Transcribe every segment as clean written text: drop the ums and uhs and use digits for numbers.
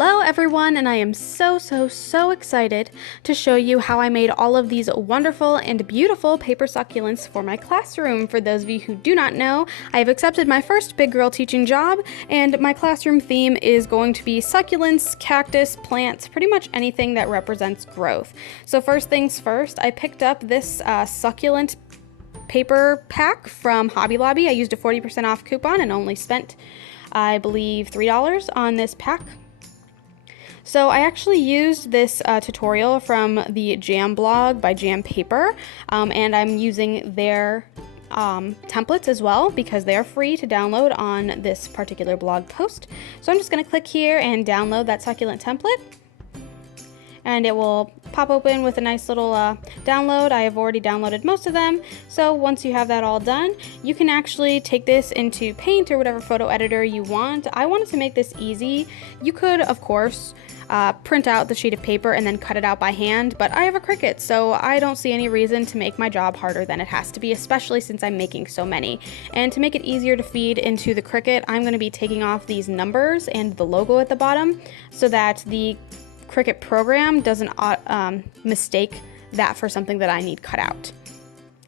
Hello everyone, and I am so excited to show you how I made all of these wonderful and beautiful paper succulents for my classroom. For those of you who do not know, I have accepted my first big girl teaching job, and my classroom theme is going to be succulents, cactus, plants, pretty much anything that represents growth. So first things first, I picked up this succulent paper pack from Hobby Lobby. I used a 40% off coupon and only spent, I believe, $3 on this pack. So I actually used this tutorial from the Jam blog by Jam Paper, and I'm using their templates as well because they are free to download on this particular blog post. So I'm just going to click here and download that succulent template, and it will pop open with a nice little download. I have already downloaded most of them, so once you have that all done, you can actually take this into Paint or whatever photo editor you want. I wanted to make this easy. You could, of course, print out the sheet of paper and then cut it out by hand, but I have a Cricut, so I don't see any reason to make my job harder than it has to be, especially since I'm making so many. And to make it easier to feed into the Cricut, I'm going to be taking off these numbers and the logo at the bottom so that the Cricut program doesn't mistake that for something that I need cut out.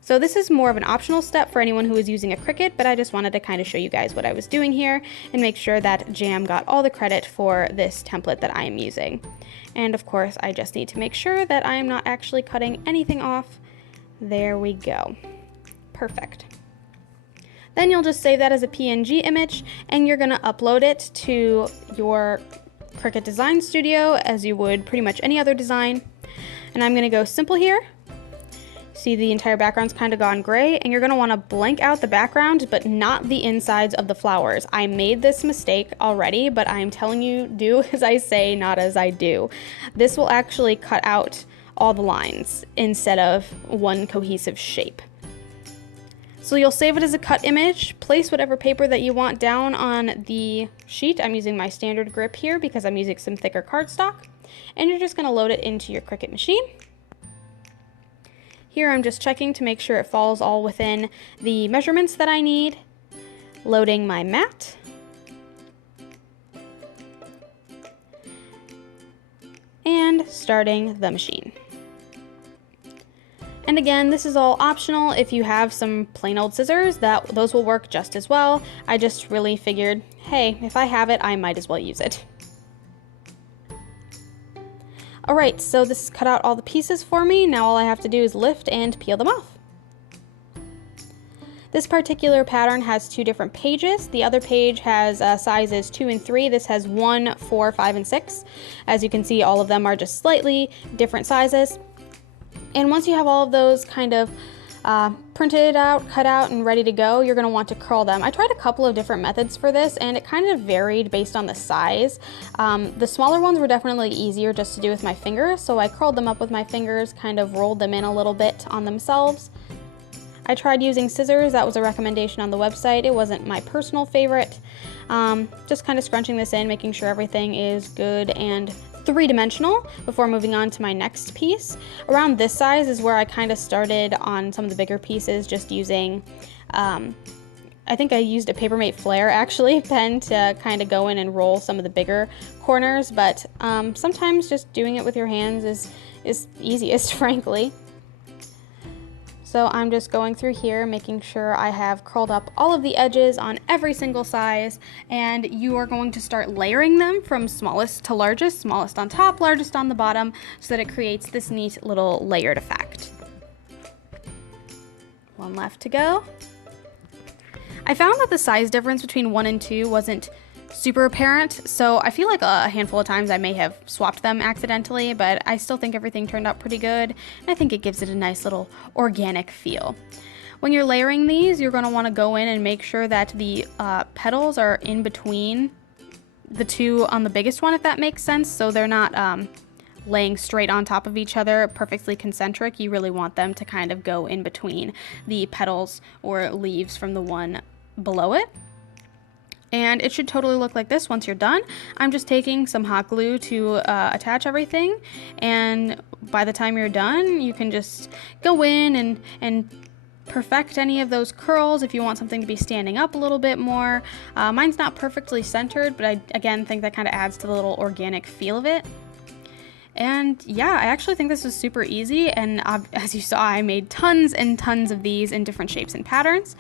So this is more of an optional step for anyone who is using a Cricut, but I just wanted to kind of show you guys what I was doing here and make sure that Jam got all the credit for this template that I am using. And of course, I just need to make sure that I am not actually cutting anything off. There we go. Perfect. Then you'll just save that as a PNG image, and you're going to upload it to your Cricut Design Studio as you would pretty much any other design. And I'm going to go simple here. See, the entire background's kind of gone gray, and you're going to want to blank out the background but not the insides of the flowers. I made this mistake already, but I'm telling you, do as I say, not as I do. This will actually cut out all the lines instead of one cohesive shape. So you'll save it as a cut image, place whatever paper that you want down on the sheet. I'm using my standard grip here because I'm using some thicker cardstock, and you're just going to load it into your Cricut machine. Here I'm just checking to make sure it falls all within the measurements that I need. Loading my mat. And starting the machine. And again, this is all optional. If you have some plain old scissors, those will work just as well. I just really figured, hey, if I have it, I might as well use it. Alright, so this has cut out all the pieces for me. Now all I have to do is lift and peel them off. This particular pattern has two different pages. The other page has sizes 2 and 3. This has 1, 4, 5, and 6. As you can see, all of them are just slightly different sizes. And once you have all of those kind of printed out, cut out, and ready to go, you're going to want to curl them. I tried a couple of different methods for this, and it kind of varied based on the size. The smaller ones were definitely easier just to do with my fingers, so I curled them up with my fingers, kind of rolled them in a little bit on themselves. I tried using scissors. That was a recommendation on the website. It wasn't my personal favorite. Just kind of scrunching this in, making sure everything is good and three-dimensional before moving on to my next piece. Around this size is where I kind of started on some of the bigger pieces, just using, I think I used a Papermate Flare actually, pen to kind of go in and roll some of the bigger corners, but sometimes just doing it with your hands is easiest, frankly. So I'm just going through here, making sure I have curled up all of the edges on every single size, and you are going to start layering them from smallest to largest, smallest on top, largest on the bottom, so that it creates this neat little layered effect. One left to go. I found that the size difference between 1 and 2 wasn't super apparent, so I feel like a handful of times I may have swapped them accidentally, but I still think everything turned out pretty good, and I think it gives it a nice little organic feel. When you're layering these, you're going to want to go in and make sure that the petals are in between the two on the biggest one, if that makes sense, so they're not laying straight on top of each other, perfectly concentric. You really want them to kind of go in between the petals or leaves from the one below it. And it should totally look like this once you're done. I'm just taking some hot glue to attach everything, and by the time you're done, you can just go in and perfect any of those curls if you want something to be standing up a little bit more. Mine's not perfectly centered, but I, again, think that kind of adds to the little organic feel of it. And yeah, I actually think this was super easy, and as you saw, I made tons and tons of these in different shapes and patterns.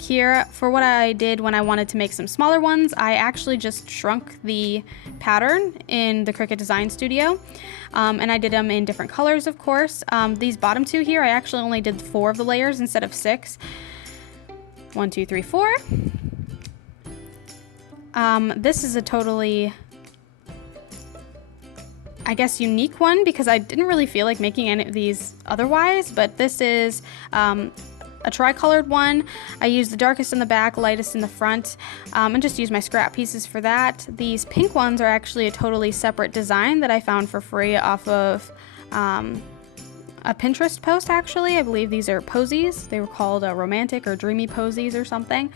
Here, for what I did when I wanted to make some smaller ones, I actually just shrunk the pattern in the Cricut Design Studio, and I did them in different colors, of course. These bottom two here, I actually only did 4 of the layers instead of 6. 1, 2, 3, 4. This is a totally, I guess, unique one because I didn't really feel like making any of these otherwise, but this is a tri-colored one. I used the darkest in the back, lightest in the front, and just used my scrap pieces for that. These pink ones are actually a totally separate design that I found for free off of a Pinterest post, actually. I believe these are posies. They were called romantic or dreamy posies or something.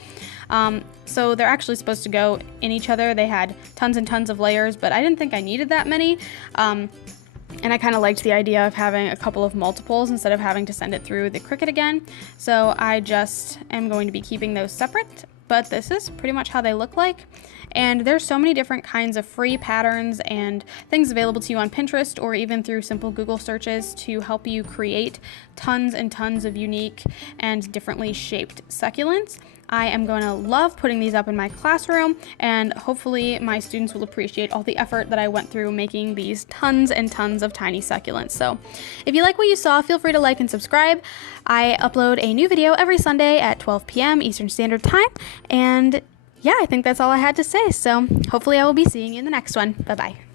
So they're actually supposed to go in each other. They had tons and tons of layers, but I didn't think I needed that many. And I kind of liked the idea of having a couple of multiples instead of having to send it through the Cricut again. So I just am going to be keeping those separate, but this is pretty much how they look like. And there's so many different kinds of free patterns and things available to you on Pinterest or even through simple Google searches to help you create tons and tons of unique and differently shaped succulents. I am going to love putting these up in my classroom, and hopefully my students will appreciate all the effort that I went through making these tons and tons of tiny succulents. So if you like what you saw, feel free to like and subscribe. I upload a new video every Sunday at 12 p.m. Eastern Standard Time, and yeah, I think that's all I had to say. So hopefully I will be seeing you in the next one. Bye-bye.